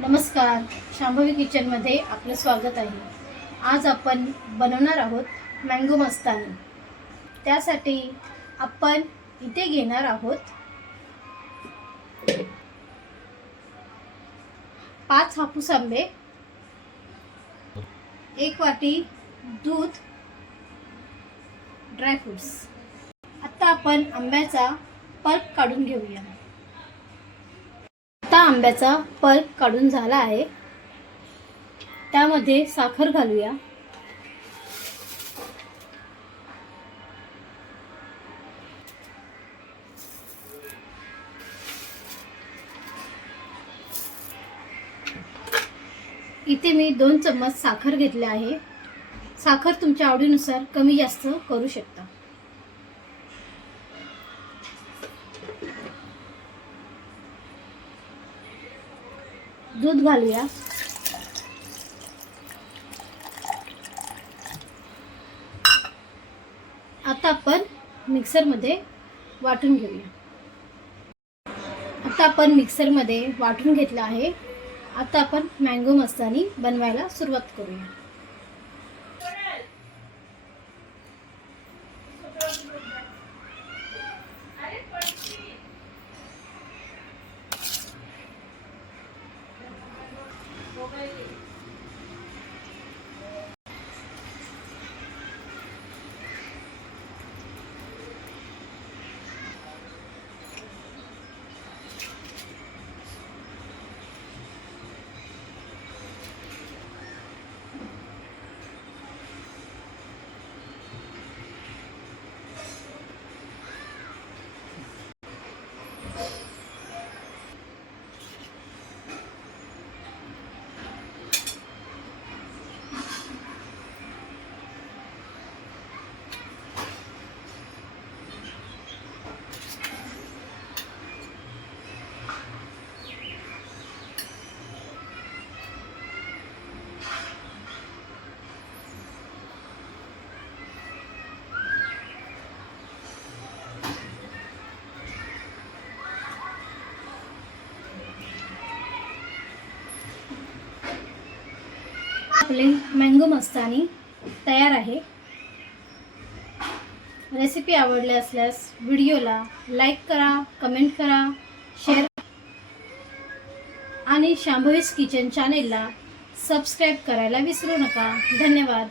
नमस्कार, शांभवी किचनमध्ये आपलं स्वागत आहे। आज आपण बनवणार आहोत मँगो मस्तानी। त्यासाठी आपण इथे घेणार आहोत 5 हापूस आंबे, 1 वाटी दूध, ड्रायफ्रुट्स। आता आपण आंब्याचा पल्प काढून घेऊया। आता आंब्याचा पल्प काढून झाला आहे। त्यामध्ये साखर घालूया। इथे मी 2 चम्मच साखर घेतले आहे। साखर तुमच्या आवडीनुसार कमी जास्त करू शकता। दूध घालूया। आता आपण मिक्सरमध्ये वाटून घेऊया। आता आपण मिक्सरमध्ये वाटून घेतलं आहे। आता आपण मँगो मस्तानी बनवायला सुरुवात करूया। आपले मँगो मस्तानी तयार आहे। रेसिपी आवडली असल्यास व्हिडिओला लाईक करा, कमेंट करा, शेअर आणि शांभवीज किचन चॅनेलला सबस्क्राईब करायला विसरू नका। धन्यवाद।